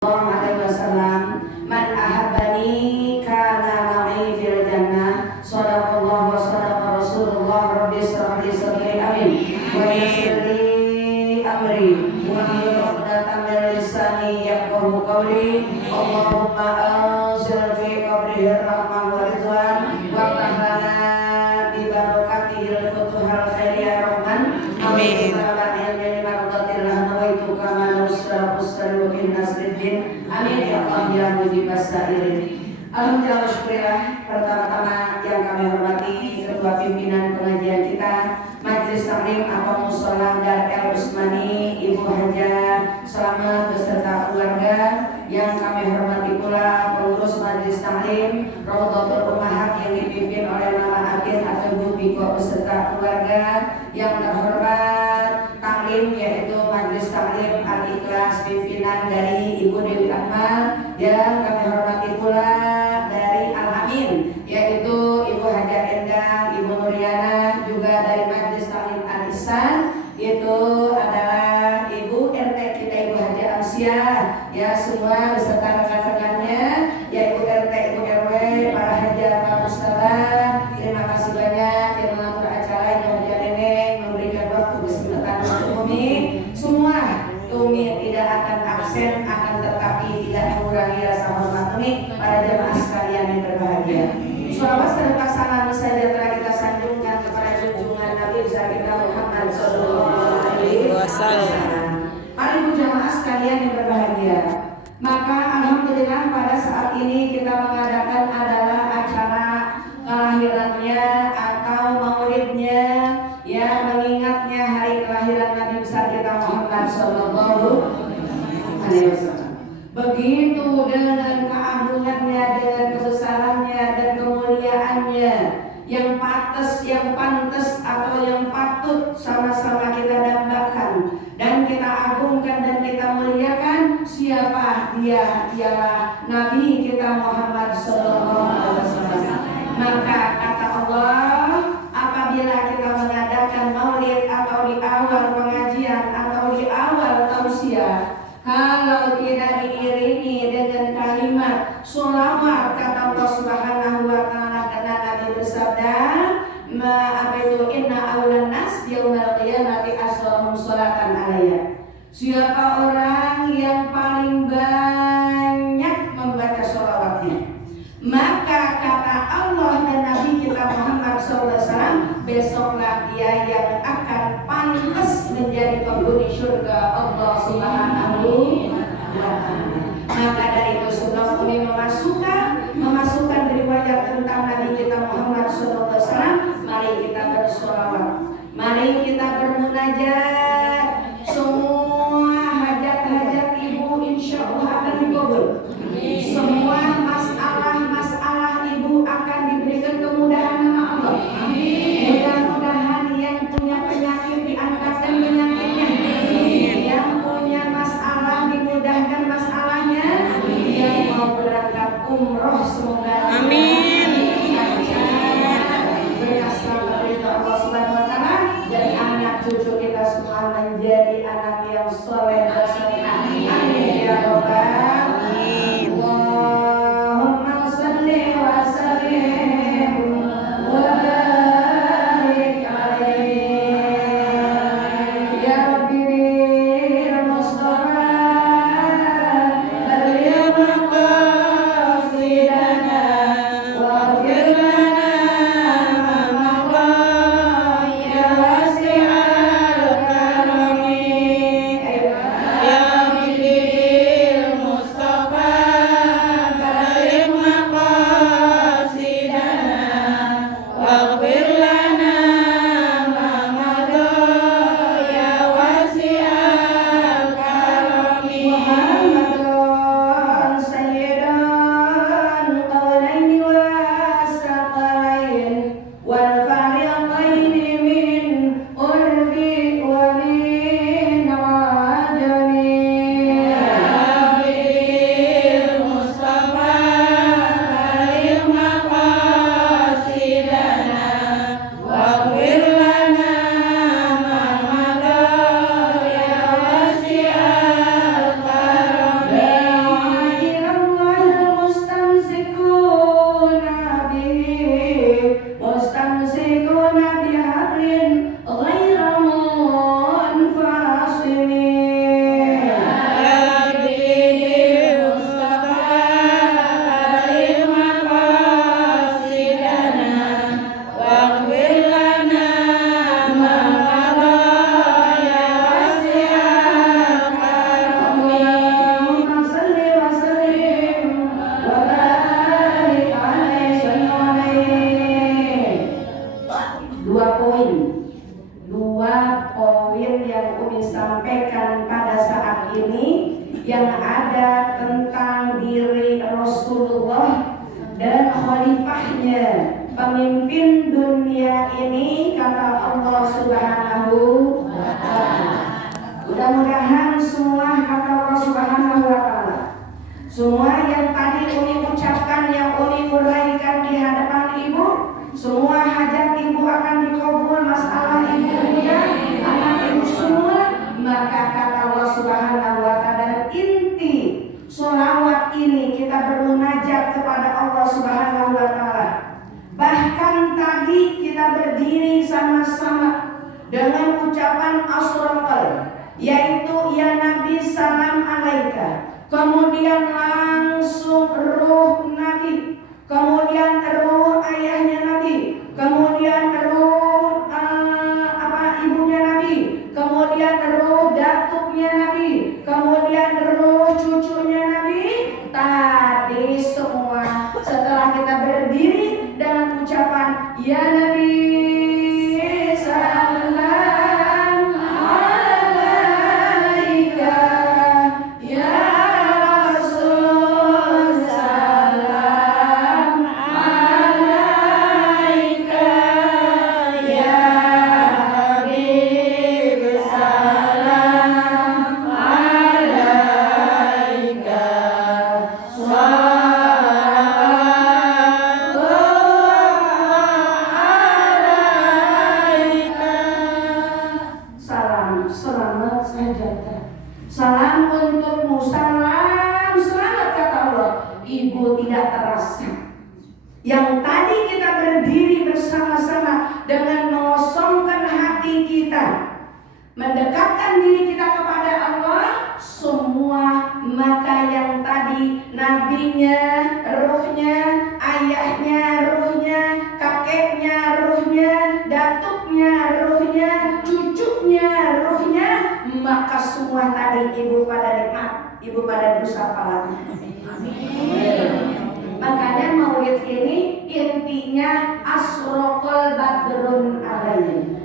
Alaihi Wasallam, man ahabbani kana ma'i fil jannah. Shadaqallah wa shadaqa Rasulullah. Rabbi shrah li sadri, amin. Wa yassir li amri wa hlul 'uqdatam min lisani yafqahu qawli. Allahumma anzil fi qabrihi rahmah wa ridwan wa tahlana bi barakatihil futuhal khair ya rahman. Amin. Amin ya Allah ya mujibas sa'irin. Alhamdulillah syukurillah. Pertama-tama yang kami hormati Ketua Pimpinan Pengajian kita Majelis Taklim atau Mushola Dar El Usmani Ibu Hajah Selamat beserta keluarga. Yang kami hormati pula pengurus Majelis Taklim Raudhatul Ummahat yang dipimpin oleh Mama Agis atau Bu Biko beserta keluarga. Yang terhormat Taklim yaitu Majelis Taklim Al-Ikhlas pimpinan dari Ibu Dewi Akmal. Yang kami hormati pula dari Al-Amin yaitu Ibu Hajar Endang, Ibu Nuriana, juga dari Majelis Taklim Al-Ihsan itu adalah Ibu RT kita Ibu Hajar Amsyah, ya semua beserta rekan-rekannya, yaitu RT, Ibu RW, para hajar, Pak Mustafa. Terima kasih banyak yang mengatur acara, Ibu Hajar Nenek memberikan waktu kesempatan untuk Umi. Semua Umi tidak akan absen, akan tetapi tidak mengurangi rasa hormat Umi. Para jemaah sekalian yang berbahagia, sholawat serta salam sejahtera kita sanjungkan kepada junjungan Nabi besar kita Muhammad Sallallahu Alaihi Wasallam. Para ibu jemaah sekalian yang berbahagia, maka alhamdulillah pada saat ini kita mengadakan adalah acara kelahirannya atau maulidnya, ya mengingatnya hari kelahiran Nabi besar kita Muhammad Sallallahu Alaihi Wasallam. Begitu dengan keagungannya, dengan kebesarannya dan kemuliaannya yang pantas atau yang patut sama-sama kita dambakan dan kita agungkan dan kita muliakan. Siapa dia? Ialah Nabi kita Muhammad Sallallahu Alaihi Wasallam. Maka kata Allah, apabila kita mengadakan maulid atau di awal pengajian atau di awal tausiah, kalau tidak diiringi dengan kalimat sholawat, kata Allah Subhanahu wa taala, karena Nabi bersabda, inna awlan nas yaumal qiyamati asrahum sholatan alayya. Siapa orang yang paling banyak membaca sholawatnya, maka kata Allah dan Nabi kita Muhammad SAW, besoklah dia yang akan pantas menjadi penghuni surga Allah Subhanahu wa ta'ala. Maka dari itu sebelum kami memasukkan riwayat tentang Nabi kita Muhammad SAW, mari kita bersolawat, mari kita bermunajat. Semua hajat-hajat ibu insya Allah akan dikabul. Semua masalah ibu akan diberikan kemudahan sama Allah. Mudah-mudahan yang punya penyakit diangkatkan penyakitnya, yang punya masalah dimudahkan masalahnya, yang mau berangkat umroh semoga amin. Berkah selamat dari Allah Subhanahu wa taala, dari anak cucu kita semua khalifahnya, pemimpin dunia ini, kata Allah Subhanahu wa Ta'ala. Mudah-mudahan semua, kata Allah Subhanahu wa Ta'ala, semua yang tadi Umi ucapkan, yang Umi uraikan di hadapan Ibu, semua hajat Ibu akan dikabul, masalah Ibu mudah, anak Ibu semua. Maka kata Allah Subhanahu wa Ta'ala, inti sholawat ini kita bermunajat kepada Allah Subhanahu wa Ta'ala. Bahkan tadi kita berdiri sama-sama dengan ucapan asraqal, yaitu ya Nabi salam alaika. Kemudian langsung ruh Nabi, kemudian ruh ayahnya Nabi, kemudian ruh ibunya Nabi, kemudian ruh datuknya Nabi, kemudian ruh cucunya Nabi. Tadi semua setelah kita berdiri dengan ucapan ya Nabi salam alaika, ya Rasul salam alaika, ya Habib salam alaika, selamat sajadah. Salam untukmu, salam selamat, kata Allah. Ibu tidak terasa. Yang tadi kita berdiri bersama-sama dengan mengosongkan hati kita, mendekatkan diri kita kepada Allah semua, maka yang tadi nabinya, ruhnya, ayahnya, ruhnya, kakeknya, ruhnya, datuknya, ruhnya, cucunya, ruhnya, maka semua tadi ibu pada nikmat, ibu pada dosa palanya. Makanya maulid ini intinya asraqal badrun alaina.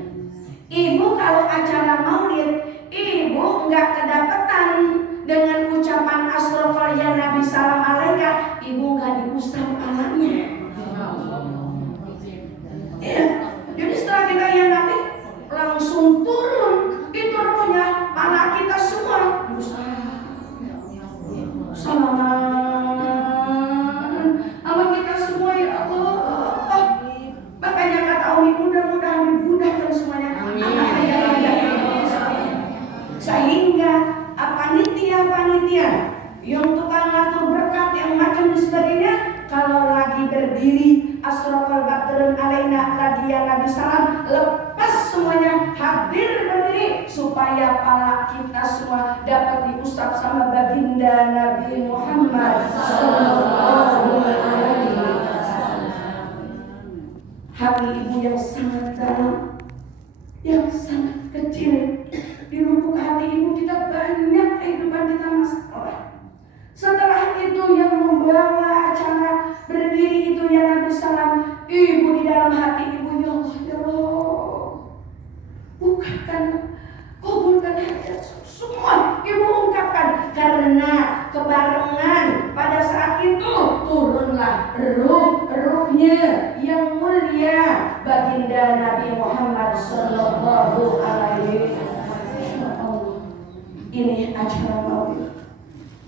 Ibu kalau acara maulid, ibu nggak kedapetan dengan ucapan asraqal ya Nabi salam alaika, ibu nggak diusap palanya. Ya, jadi setelah kita ya Nabi langsung turun itu ruhnya, pala kita semua salaman sama kita semua, ya Allah. Makanya kata Umi, mudah-mudahan dimudahkan semuanya. Sehingga panitia yang tukang ngatur berkat yang macam dan sebagainya, kalau lagi berdiri asraqal badrun alaina lagi ya Nabi salam, lepas semuanya hadir berdiri supaya pala kita semua dapat diusap sama baginda Nabi Muhammad sallallahu alaihi wasallam. Hati ibu yang sangat dalam, yang sangat kecil, di lubuk hati ibu kita banyak kehidupan kita masalah. Setelah itu yang membawa acara berdiri itu ya Nabi salam, ibu di dalam hati ibu, ya Allah ya Allah, bukakan, kabulkan hajat semua ibu ungkapkan, karena kebarengan pada saat itu turunlah ruhnya yang mulia baginda Nabi Muhammad sallallahu alaihi wasallam. Ini acara maulid,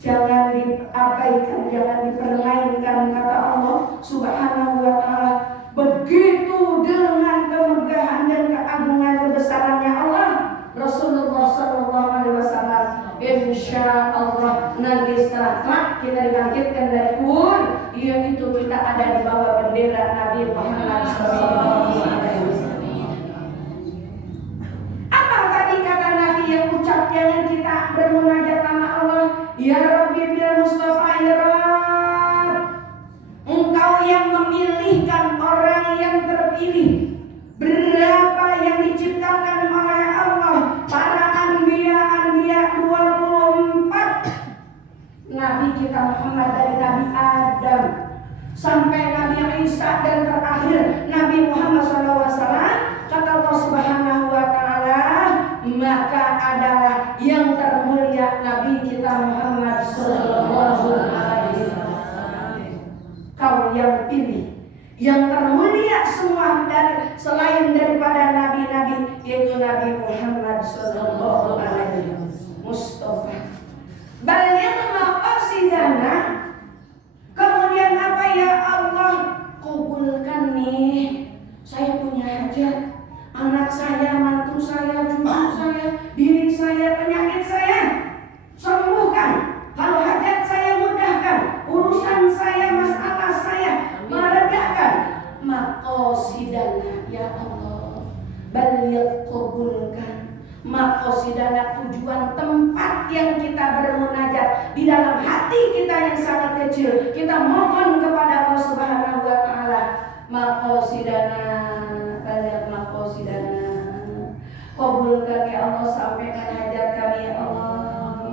jangan diabaikan, jangan dipermainkan, kata Allah Subhanahu wa Ta'ala. Begitu dengan kemegahan dan keagungan kebesarannya Allah, Rasulullah sallallahu alaihi wasallam, insya Allah nanti setelah kita dibangkitkan dari kubur, yaitu kita ada di bawah bendera Nabi Muhammad sallallahu alaihi wasallam. Apa tadi kata Nabi yang ucap, jangan kita bermunajat sama Allah, ya Rabbi bil Mustafa, ya Rabb, Engkau yang memilihkan orang yang terpilih. Berapa yang diciptakan oleh Allah, para anbiya 24 Nabi kita Muhammad, dari Nabi Adam sampai Nabi Isa dan terakhir Nabi Muhammad SAW. Kata Allah Subhanahu wa Ta'ala, maka adalah yang termulia Nabi kita Muhammad sallallahu alaihi wasallam. Kau yang pilih, Makosidana tujuan tempat yang kita bermunajat di dalam hati kita yang sangat kecil, kita mohon kepada Allah Subhanahu wa taala. Makosidana kalian makosidana, kabulkan ya Allah, sampaikan hajat kami ya Allah.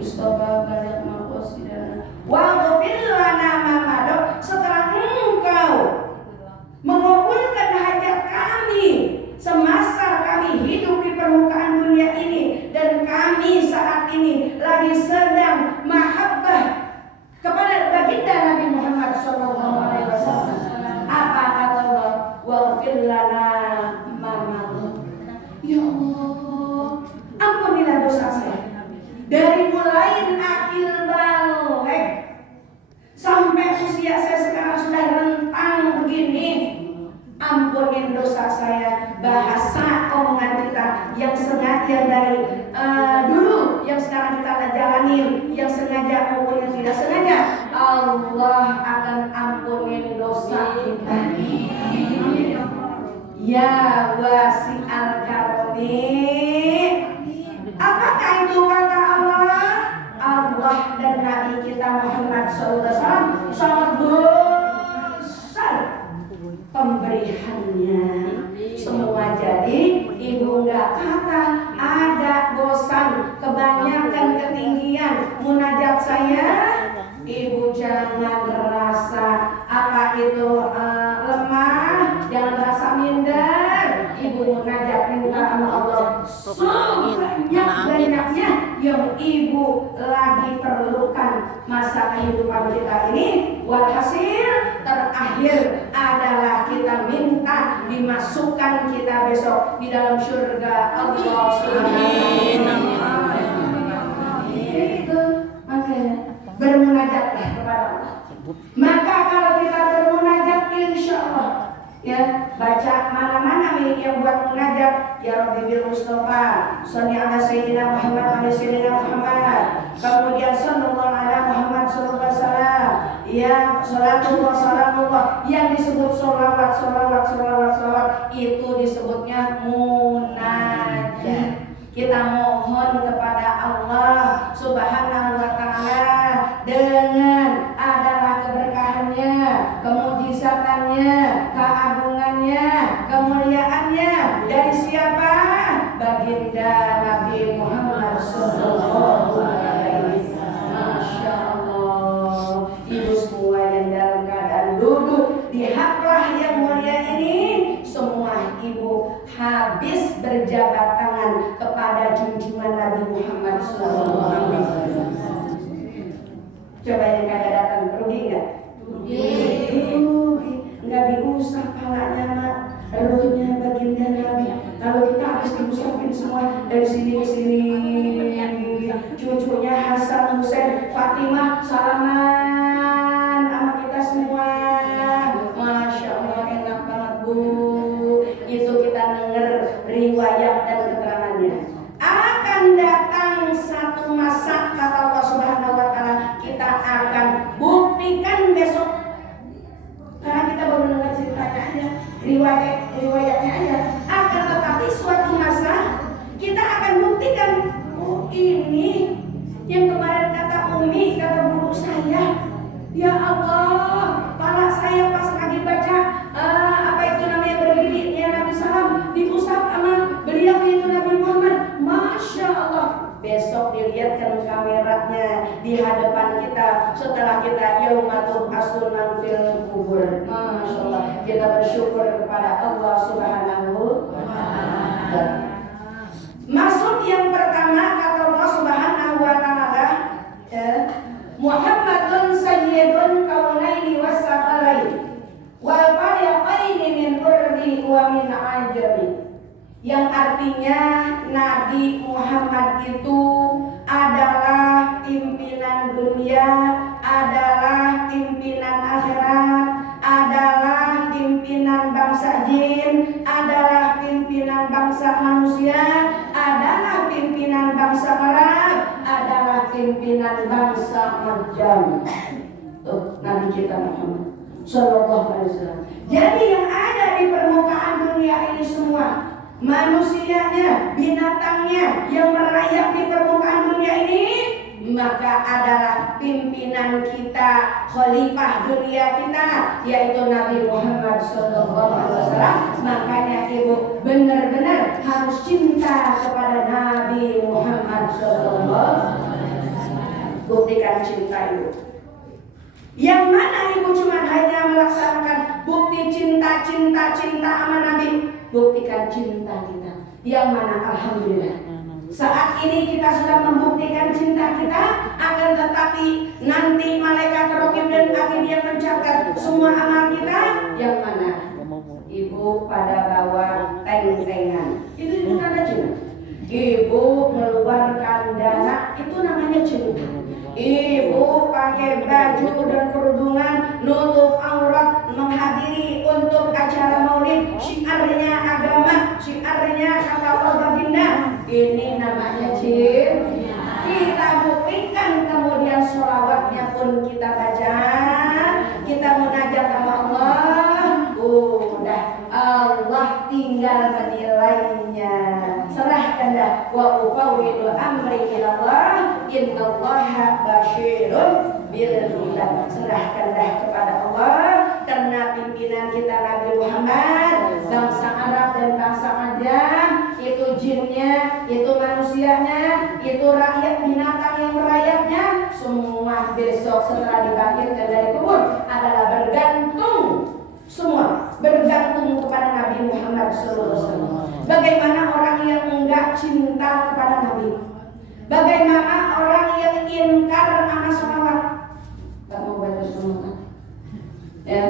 Mustafa kalian makosidana waghfir lana ma madok, setelah engkau mengabulkan hajat kami semasa kami hidup di permukaan dunia ini, dan kami saat ini lagi sedang mahabbah kepada baginda Nabi Muhammad SAW. Apa kata Allah? Waghfir lana ma madok. Ya Allah, ampunilah dosa saya dari mulai akil balik sampai usia saya sekarang sudah rentang begini. Ampunin dosa saya. Bahasa omongan kita yang sengaja dari dulu, yang sekarang kita jalani, yang sengaja maupun yang tidak sengaja, Allah akan ampunin dosa kita. Ya wasi'al karami. Apakah itu kata Allah? Allah dan Nabi kita Muhammad SAW sangat besar pemberiannya semua. Jadi ibu nggak kata ada bosan, kebanyakan ketinggian munajat saya. Ibu jangan merasa apa itu lemah, jangan merasa minder. Ibu munajat minta sama Allah sebanyak-banyaknya yang ibu lagi perlukan masa kehidupan kita ini. Walhasil terakhir adalah kita minta dimasukkan kita besok di dalam surga Allah Subhanahu wa taala. Itu makanya bermunajatlah kepada Allah. Maka kalau kita bermunajat, insya Allah ya, baca mana-mana yang buat munajat, ya Rabbi bil Mustafa sholli ala sayyidina Muhammad wa sayyidina Muhammad, kemudian sallallahu ala Muhammad sallallahu alaihi wasallam, ya salatullah salamullah, yang disebut sholawat itu disebutnya munajat. Kita mohon kepada Allah Subhanahu wa taala dengan adalah keberkahannya, kemujizatannya, keagungannya, kemuliaannya. Dari siapa? Baginda Nabi Muhammad sallallahu alaihi wasallam. Masya Allah. Ibu semua yang dalam keadaan duduk di haflah yang mulia ini, semua ibu habis berjabat tangan kepada junjungan Nabi Muhammad sallallahu alaihi wasallam. Coba yang kagak datang rugi nggak? Rugi. Nggak diusap palanya mak, ruhnya baginda Nabi. Kalau kita habis diusapin semua dari sini ke sini, cucunya Hasan, Husain, Fatimah salaman sama kita semua. Masya Allah, enak banget bu. Itu kita denger riwayat dan keterangannya. Akan datang satu masa, kata Allah Subhanahu wa taala, kita akan buktikan besok. Karena kita baru dengar ceritanya aja, riwayatnya aja. Akan tetapi suatu masa kita akan buktikan, oh ini yang kemarin kata Umi, kata guru saya. Ya Allah, pala saya pas lagi baca apa itu namanya berdirinya Nabi Sallam diusap sama beliau itu Nabi Muhammad. Masya Allah. Besok dilihatkan kameranya di hadapan kita setelah kita yaumatul asunan fil kubur. Masya Allah. Kita bersyukur kepada Allah Subhanahu wa taala. Maksud yang pertama kata Allah Subhanahu wa taala, Muhammadun sayyidun kaunaini wassaqalain wal fariqaini min urdi wa min ajami. Yang artinya Nabi Muhammad itu adalah pimpinan dunia, adalah pimpinan akhirat, adalah pimpinan bangsa jin, adalah pimpinan bangsa manusia, adalah pimpinan bangsa Arab, adalah pimpinan bangsa Majam. Tuh Nabi kita Muhammad Sallallahu Alaihi Wasallam. Jadi yang ada di permukaan dunia ini semua manusianya, binatangnya yang merayap di permukaan dunia ini, maka adalah pimpinan kita, khalifah dunia kita, yaitu Nabi Muhammad SAW. Makanya ibu benar-benar harus cinta kepada Nabi Muhammad SAW. Buktikan cinta ibu. Yang mana ibu cuma hanya melaksanakan bukti cinta sama Nabi, buktikan cinta kita. Yang mana alhamdulillah saat ini kita sudah membuktikan cinta kita, akan tetapi nanti malaikat raqib dan atid yang mencatat semua amal kita. Yang mana ibu pada bawa teng-tengan, itu bukan tanda cinta. Ibu mengeluarkan dana, itu namanya cinta. Ibu pakai baju dan kerudungan, nutup aurat, menghadiri untuk acara maulid, syiarnya agama, syiarnya kata Allah baginda. Ini namanya cinta. Kita buktikan, kemudian sholawatnya pun kita baca, kita munajat sama Allah. Udah, Allah tinggal menilainya. Serahkan dah. Wa ufawwidu amri ilallah, innallaha basyirun bil ibad. Serahkan dah kepada Allah, karena pimpinan kita Nabi Muhammad, bangsa Arab dan bangsa Ajam, itu jinnya, itu manusianya, itu rakyat binatang yang merayapnya, semua besok setelah dibangkitkan dari kubur adalah bergantung, semua bergantung kepada Nabi Muhammad SAW. Bagaimana orang yang enggak cinta kepada Nabi? Bagaimana orang yang ingkar sama sholawat? Enggak mau baca sholawat, ya,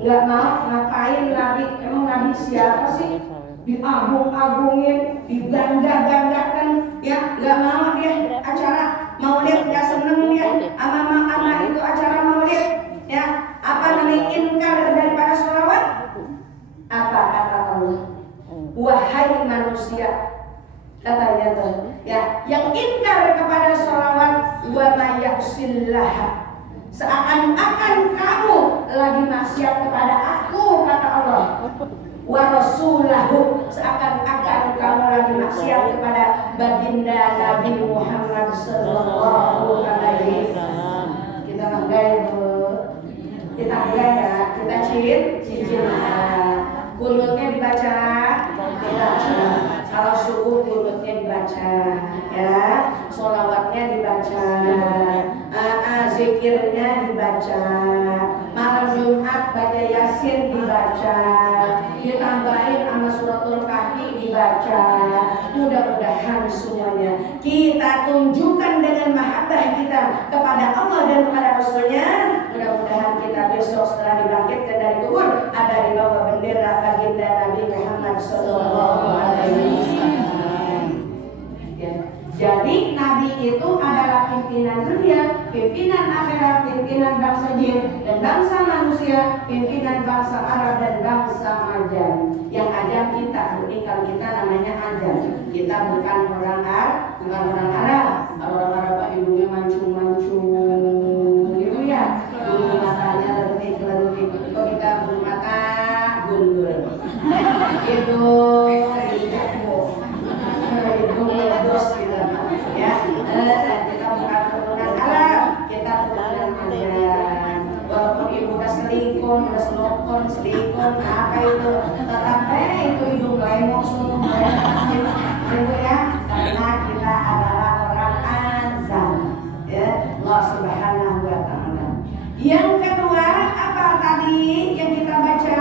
enggak mau ngapain Nabi? Emang Nabi siapa sih? Diagung-agungin, dibangga-banggakan, ya, enggak mau dia acara maulid, enggak seneng dia ama itu acara maulid, ya. Apa namanya ingkar daripada sholawat? Apa kata Allah? Wahai manusia, katanya tuh, ya, yang ingkar kepada sholawat, wa may ya'sillah, seakan-akan kamu lagi maksiat kepada aku, kata Allah. Wa rasulahu, seakan-akan kamu lagi maksiat kepada baginda Nabi Muhammad sallallahu alaihi wasallam. Kita bangga ya Bu, kita bangga ya, kita cincin. Kunutnya dibaca, kalau subuh kunutnya dibaca, ya, sholawatnya dibaca, zikirnya dibaca, malam Jumat baca Yasin dibaca, ditambahin sama suratul Kahfi dibaca. Mudah-mudahan semuanya kita tunjukkan dengan mahabbah kita kepada Allah dan kepada Rasulnya. Mudah-mudahan kita besok setelah dibangkitkan dari kubur ada di bawah bendera baginda Nabi Muhammad sallallahu alaihi wasallam. Ya. Jadi Nabi itu adalah pimpinan dunia, pimpinan akhirat, pimpinan bangsa jin dan bangsa manusia, pimpinan bangsa Arab dan bangsa Ajam. Yang Ajam kita, jadi kalau kita namanya Ajam, kita bukan orang Arab, bukan orang Arab. Kalau orang Arab Pak ibunya mancung-mancung, gitu ya. Bulu matanya lentik-lentik. Kalau kita bulu mata gundul. Itu dos gitu, ya. Kita bukan keturunan Arab, kita keturunan Ajam. Walaupun ibu udah selingkuh, udah selingkuh, apa itu? Tetap itu hidung lemok semua, gitu ya. Karena kita adalah orang Azam, ya. Allah Subhanahu wa Ta'ala. Yang kedua apa tadi yang kita baca?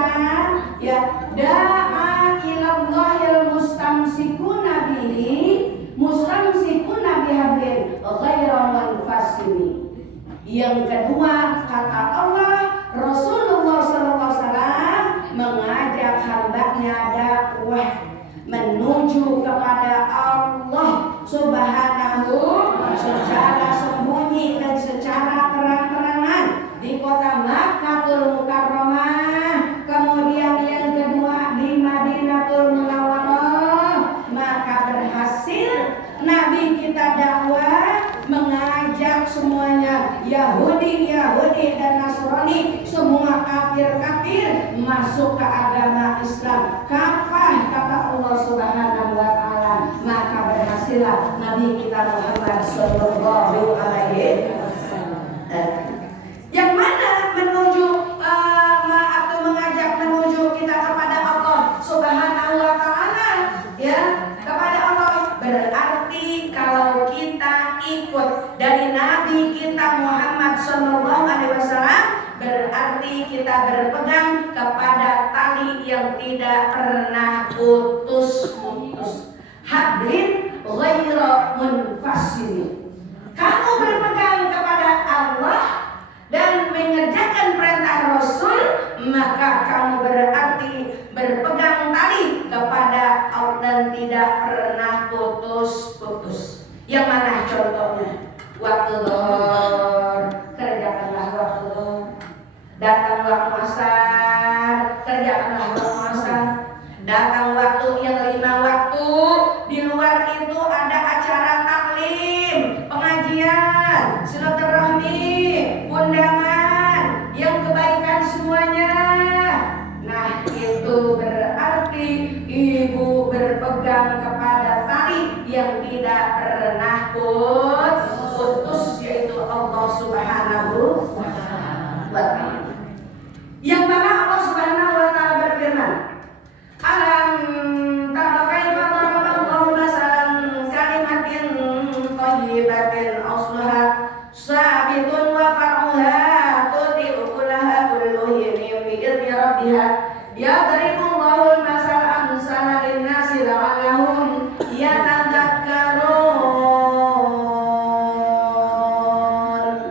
Ya, da'a ilallahil mustamsikuna bihi, mustamsikuna bihablin ghairu munfasimi. Yang kedua kata Allah, Rasulullah SAW mengajak hambanya dakwah menuju kepada Allah Subhanahu secara sembunyi dan secara terang-terangan di kota Makkahul Mukarramah. Kemudian yang kedua di Madinatul Munawwarah. Maka berhasil Nabi kita dakwah mengajak semuanya, ya Yahudi dan Nasrani, semua kafir masuk ke agama Islam. Kafah kata Allah Subhanahu wa taala, maka berhasillah Nabi kita Muhammad sallallahu alaihi wasallam. Yang mana menuju atau mengajak menuju kita kepada Allah Subhanahu wa taala, ya, kepada Allah. Berarti kalau kita ikut dari Nabi kita Muhammad sallallahu alaihi wasallam, berarti kita berpegang kepada tali yang tidak pernah putus-putus. Hablin ghaira munfasil. Kamu berpegang kepada Allah dan mengerjakan perintah Rasul, maka kamu berarti berpegang tali kepada Allah dan tidak pernah putus-putus. Yang mana contohnya? Waktu zuhur, kerjakanlah waktu zuhur. Datang waktu asar, kerjakanlah waktu asar. Datang waktu yang 5 waktu, di luar itu ada acara taklim, pengajian, silaturahmi, undangan, yang kebaikan semuanya. Nah, itu berarti ibu berpegang kepada tali yang tidak pernah putus, yaitu Allah Subhanahu wa taala. Yang mana Allah Subhanahu wa taala berfirman, alam tara kaifa daraballahu masalan kalimatin thayyibatin asluha sabitun wa far'uha tudhi'u kullaha kullu hinin bi idzni rabbiha yadribullahu al-masal amsala lin-nasi la'allahum yatadhakkarun.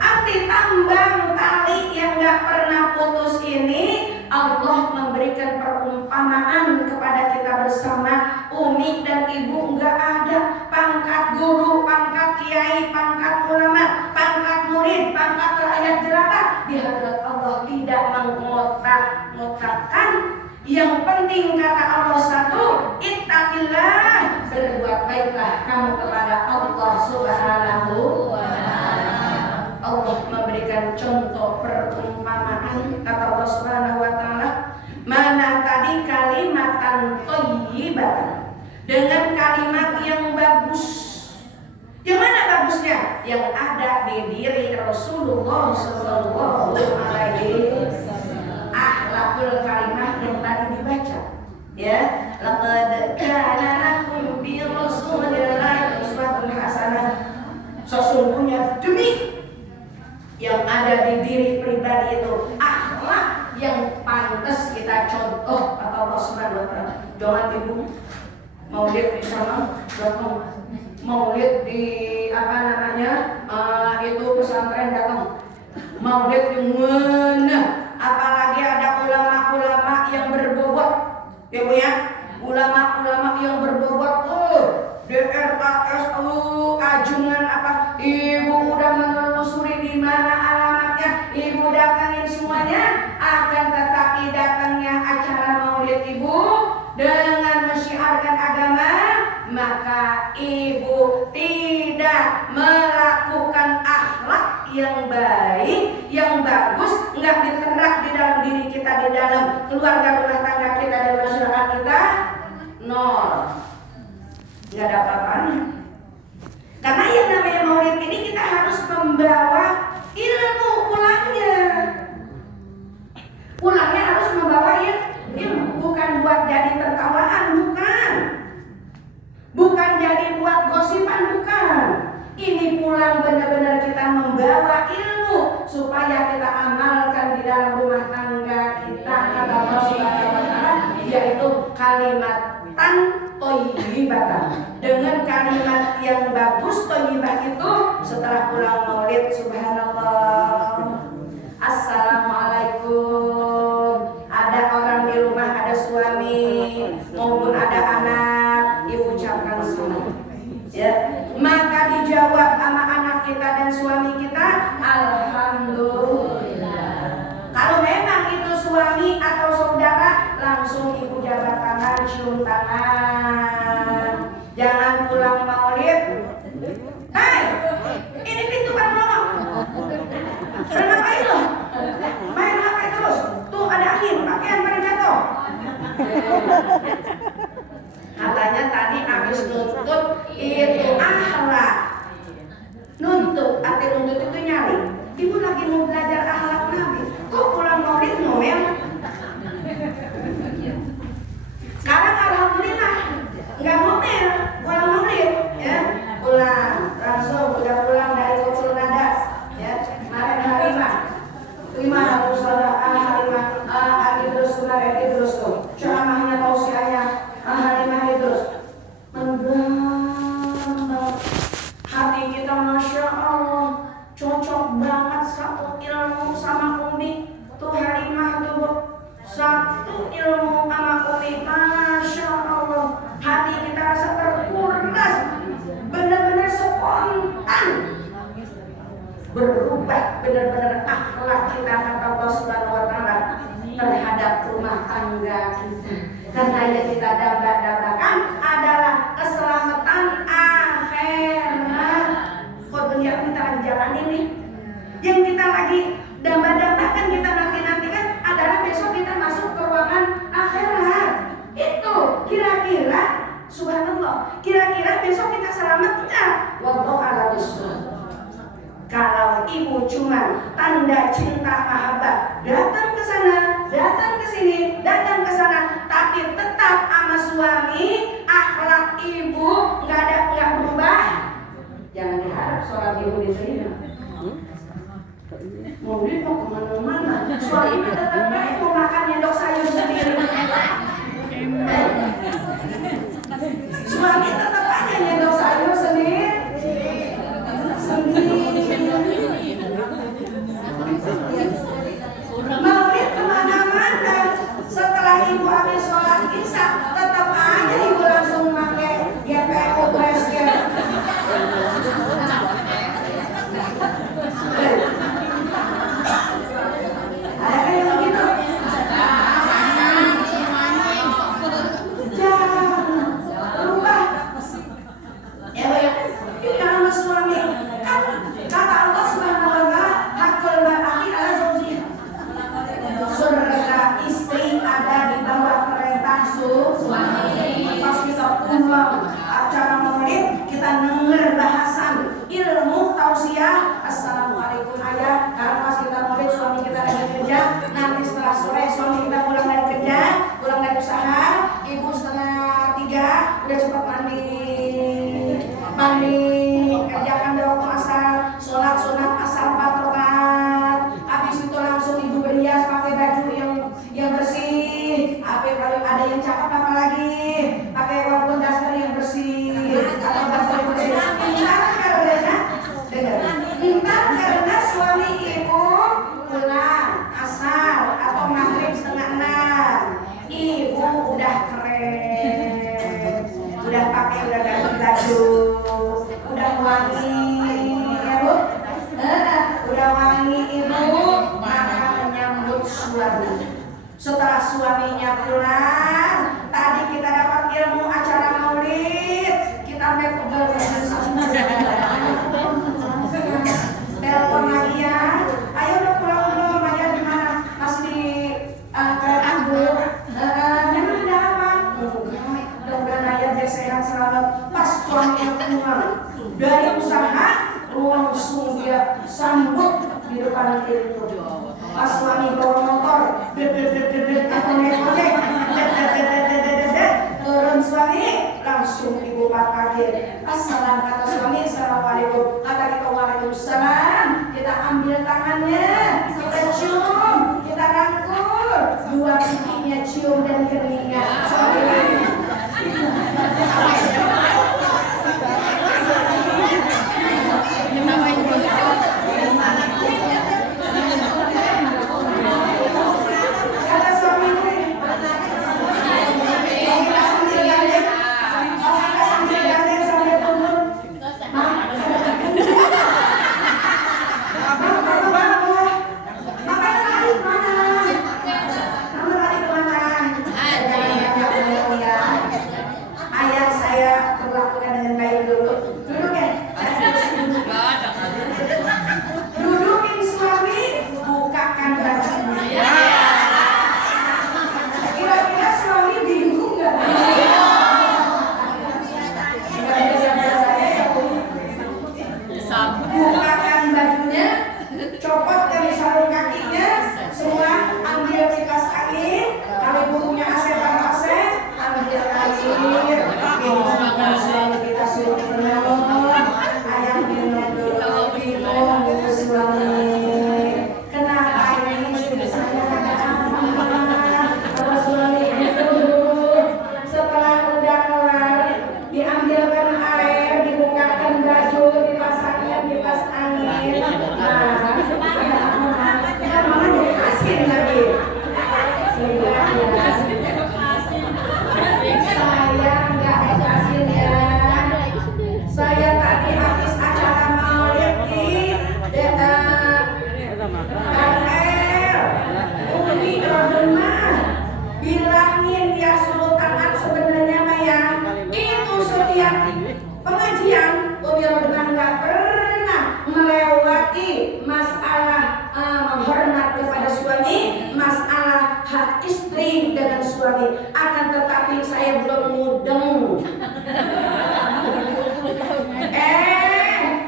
Arti tambang tali yang gak pernah putus ini, Allah memberikan perumpamaan kepada kita bersama. Umi dan ibu enggak ada, pangkat guru, pangkat kiai, pangkat ulama, pangkat murid, pangkat rakyat jelata di hadapan Allah tidak mengotak-ngotakkan. Yang penting kata Allah satu, ittaqillah, berbuat baiklah kamu kepada Allah Subhanahu wa taala. Allah memberikan contoh perumpamaan, kata Allah Subhanahu wa taala, mana tadi kalimatan thayyibatan, dengan kalimat yang bagus. Yang mana bagusnya? Yang ada di diri Rasulullah sallallahu alaihi wasallam. Akhlakul kalimah yang tadi dibaca. Ya, laqad kana lakum bi rasulillahi uswatun hasanah. Sesungguhnya demi yang ada di diri pribadi itu akhlak yang pantas kita contoh, kata Allah Subhanahu wa taala. Jangan ibu mau lihat di sana, datang. Mau lihat di itu pesantren, datang. Mau lihat di mana, apalagi ada ulama-ulama yang berbobot, ya Bu ya, ulama-ulama yang berbobot, DRKS, ajungan apa, ibu udah menelusuri di mana alamatnya, ibu datangin semuanya. Akan tetapi datangnya acara maulid ibu dengan mensyiarkan agama, maka ibu tidak melakukan akhlak yang baik, yang bagus, nggak diterap di dalam diri kita, di dalam keluarga rumah tangga kita dan masyarakat kita, nol, nggak ada apa-apanya. Karena yang namanya maulid ini kita harus membawa ilmu pulangnya. Pulangnya harus membawa ilmu, bukan buat jadi tertawaan, bukan. Bukan jadi buat gosipan, bukan. Ini pulang benar-benar kita membawa ilmu supaya kita amalkan di dalam rumah tangga kita, kata Allah Subhanahu wa taala, yaitu kalimatan thayyibatan. Dengan kalimat yang bagus, thayyibah itu setelah pulang maulid, subhanallah, assalamualaikum. Ada orang di rumah, ada suami maupun ada anak, ibu ucapkan salam. Ya, maka dijawab sama anak kita dan suami kita, alhamdulillah. Kalau memang itu suami atau saudara, langsung ibu jabat tangan, cium tangan. Jangan pulang maulid, hai Katanya tadi habis nuntut itu akhlak. Nuntut, arti nuntut itu nyari. Ibu lagi mau belajar akhlak Nabi. Kok pulang maulid ngomel? Sekarang alhamdulillah nggak ngomel, pulang maulid ya. Pulang, langsung udah pulang dari Kosul Nada ya. Kemarin Halimah. Gimana Musala Halimah? Terus kemarin terus tuh. Ceramahnya tausiahnya Halimah terus. Menggambang hati kita, masya Allah, cocok banget satu ilmu sama Umi tuh Halimah tuh. Satu ilmu sama Umi, masya Allah, hati kita rasa terkuras, benar-benar spontan berubah, benar-benar akhlak kita kata Allah Subhanahu wa Ta'ala terhadap rumah tangga kita. Karena yang kita dambakan adalah keselamatan akhirat. Kok dunia kita lagi jalan ini, yang kita lagi dambakan, kita nanti-nantikan adalah besok kita masuk ke ruangan akhirat. Itu kira-kira, subhanallah, kira-kira besok kita selamat enggak? Wallahu a'lam bishawab. Kalau ibu cuma tanda cinta mahabbah, datang ke sana, datang ke sini, datang ke sana, tapi tetap sama suami, akhlak ibu nggak berubah, jangan diharap sholat ibu diterima. Mau mau kemana-mana, suami tetap baik mau makan nyendok sayur sendiri. Suami tetap aja nyendok sayur sendiri. Maulid kemana-mana, setelah ibu habis sholat isya tetap aja ibu langsung pakai GPO Presker. Ada kan yang begitu? Jangan berubah. Ya Bu ya, ini sama suami kan kata Allah Subhanahu wa Ta'ala, hakul mar'ati ala zawjiha. Surga istri ada di bawah perintah suami. Pas kita pulang acara maulid, kita denger bahasan ilmu tausiah. Assalamualaikum ayah. Karena pas kita maulid suami kita lagi kerja, nanti setelah sore suami kita pulang dari kerja, pulang dari usaha, ibu 2:30 udah cepat mandi, kerjakan doa asar, sholat sunat asar 4 rakaat. Habis itu langsung ibu berhias pakai baju yang bersih. Kalau ada yang cakep apa lagi, pakai walaupun daster yang bersih atau daster yang bersih. Minta karena suami ibu pulang asar atau maghrib 5:30, ibu udah keren, udah pakai, udah ganti baju, udah wangi ya Bu, udah wangi ibu, maka menyambut suami. Setelah suaminya pulang, tadi kita dapat ilmu acara maulid, kita pegel telepon lagi ya, ayo udah pulang belum, ayah di mana, masih di kereta Bu. Memang ada apa? Mudah-mudahan ayah biar sehat selalu. Pas suaminya pulang dari usaha, langsung dia sambut di depan pintu. Pas suami bawa motor, atau naik ojek, turun suami, langsung ibu pakai. Assalamualaikum kata suami, assalamualaikum. Kata kita waalaikumsalam. Kita ambil tangannya, kita cium, kita rangkul, dua pipinya cium dan keningnya. copotkan sarung kakinya, semua ambil kipas angin, kalau bukunya asetan ambil air, minumkan suami kita suruh minum, ayam minum dulu, minum suami. Kenapa ini saya ada apa? Kalau suami itu setelah udah kelar, diambilkan air, dibukakan baju, dipasangkan kipas angin. Malah jadi asin lagi. Saya nggak asin ya. Saya tadi habis acara maulid di RL Umi Rodemah. Bilangin ya Sultan sebenarnya Maya itu setiap pengajian Umi Rodemah nggak pernah melewati masalah menghormat kepada suami, masalah hak istri dengan suami. Akan tetapi saya belum mudeng.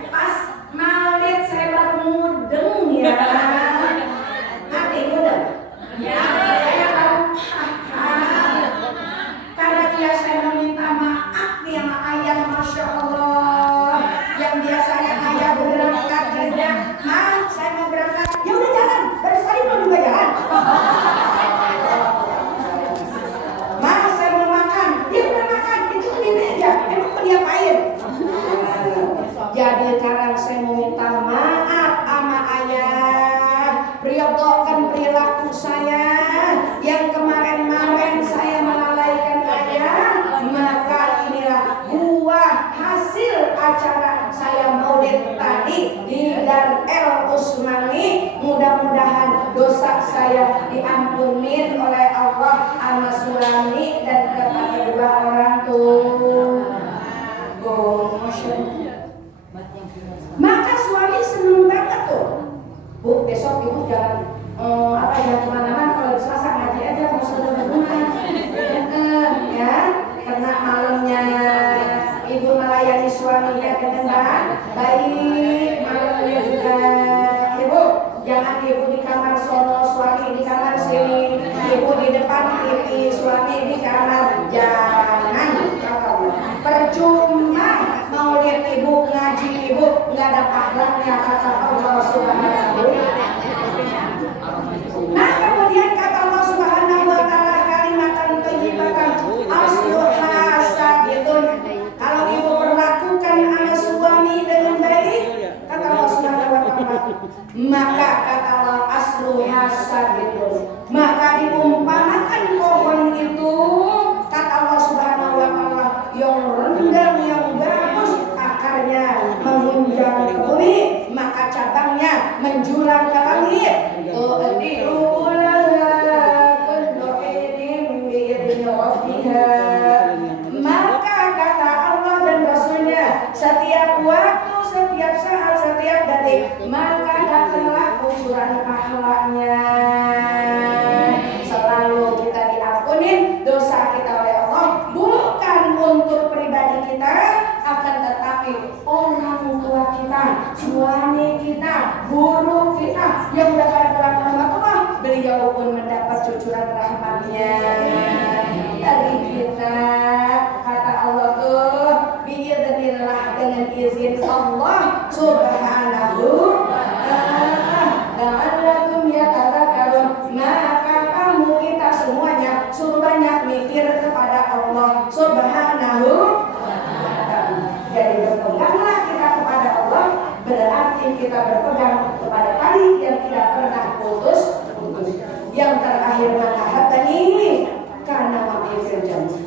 Pas maulid saya baru mudeng ya. Nanti mudeng. Saya baru paham. Karena dia saya meminta maaf nih sama ayah, masya Allah. Yang biasanya ayah berangkat kerja, maaf saya mau berangkat. Ya udah jalan, dari tadi belum juga jalan. Maaf saya mau makan, dia udah makan, itu di meja. Emang mau diapain? Jadi sekarang saya mau minta maaf sama ayah, ridhokan perilaku saya yang kemarin-kemarin saya melalaikan ayah. Maka inilah buah hasil acara saya maulid tadi di Dar El Usmani. Mudah-mudahan dosa saya diampuni oleh Allah sama suami dan kedua orang tua. Maka suami seneng banget tuh. Bu, besok ibu jangan jangan kemana-mana, kalau di Selasa ngaji aja, mau sudah berguna. Ya, karena malamnya ibu melayani suaminya dengan baik, malamnya juga ibu jangan ibu di kamar sono, suami di kamar sini, ibu di depan TV, suami di kamar. Jangan, percuma maulid ibu, ngaji ibu nggak ada pahalanya kata Allah Subhanahu. Nah kemudian kata Allah Subhanahu wa taala, kalimatan thayyibatan asluha sabitun. Kalau ibu perlakukan anak suami dengan baik, kata Allah Subhanahu wa taala, maka kata Allah asluha sabitun. Maka diumpamakan pohon itu, kata Allah Subhanahu wa taala, yang renggang, yang bagus, akarnya menghunjam ke bumi, maka cabangnya menjulang ke langit. Maka kata Allah dan Rasulnya, setiap waktu, setiap saat, setiap detik, maka datanglah ukuran pahalanya. Selalu kita diampunin dosa kita oleh Allah, bukan untuk pribadi kita, akan tetapi orang tua kita, suami kita, guru kita yang udah pada pulang ke rahmatullah, beliau pun mendapat cucuran rahmatnya dari kita. Kata Allah tuh, biidznillah, dengan izin Allah Subhanahu wa ta'ala, la'allakum yatadhakkarun. Maka kamu, kita semuanya suruh banyak mikir kepada Allah Subhanahu wa ta'ala. Jadi berpeganglah kita kepada Allah, berarti kita berpegang kepada tali yang tidak pernah putus. Yang terakhir, maka hatani karena ma'ifil janji.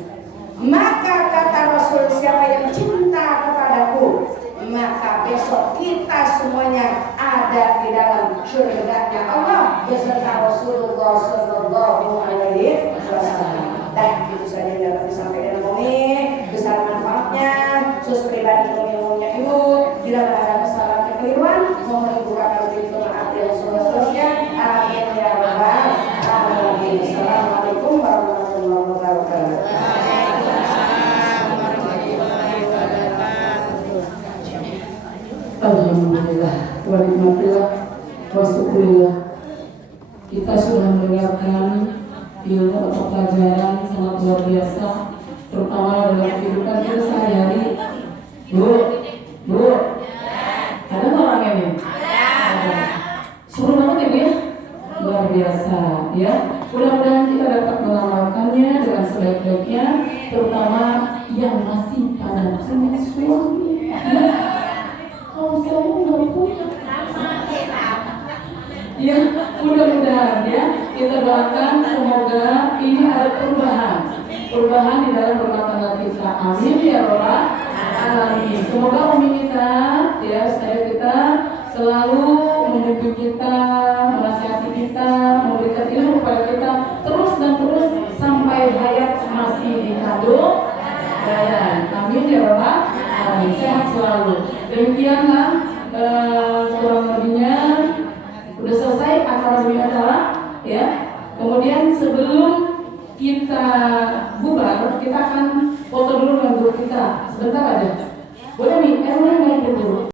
Maka kata Rasul, siapa yang cinta kepadaku, maka besok kita semuanya ada di dalam surganya Allah beserta Rasulullah Sallallahu Alaihi Wasallam. Dan itu saja yang dapat disampaikan kami, besar manfaatnya. Sus pribadi umumnya ibu, tidak ada kesalahan kekeliruan, mohon ibu akan lebih maaf dan seterusnya. Amin ya rabbal alamin. Assalamualaikum warahmatullahi wabarakatuh. Alhamdulillah, walhamdulillah. masuk kuliah. Kita sudah mendengarkan ilmu atau pelajaran sangat luar biasa, terutama dalam kehidupan kita sehari-hari. Bu, ada nggak orangnya nih? Ada. Seru banget ya Bu ya? Luar biasa ya. Mudah-mudahan kita dapat mengamalkannya dengan sebaik-baiknya, terutama yang masih pada punya suami. Kalau saya nggak punya, ya mudah-mudahan ya kita doakan semoga ini ada perubahan di dalam rumah tangga kita. Amin ya robbal alamin. Semoga umi kita ya, saya kita selalu membimbing kita, menasihati kita, memberikan ilmu kepada kita terus dan terus sampai hayat masih di kado badan. Amin ya robbal alamin. Sehat selalu. Demikianlah kurang lebihnya. Udah selesai acara demi acara ya. Kemudian sebelum kita bubar, kita akan foto dulu dengan grup kita sebentar aja. Boleh nih, boleh main dulu.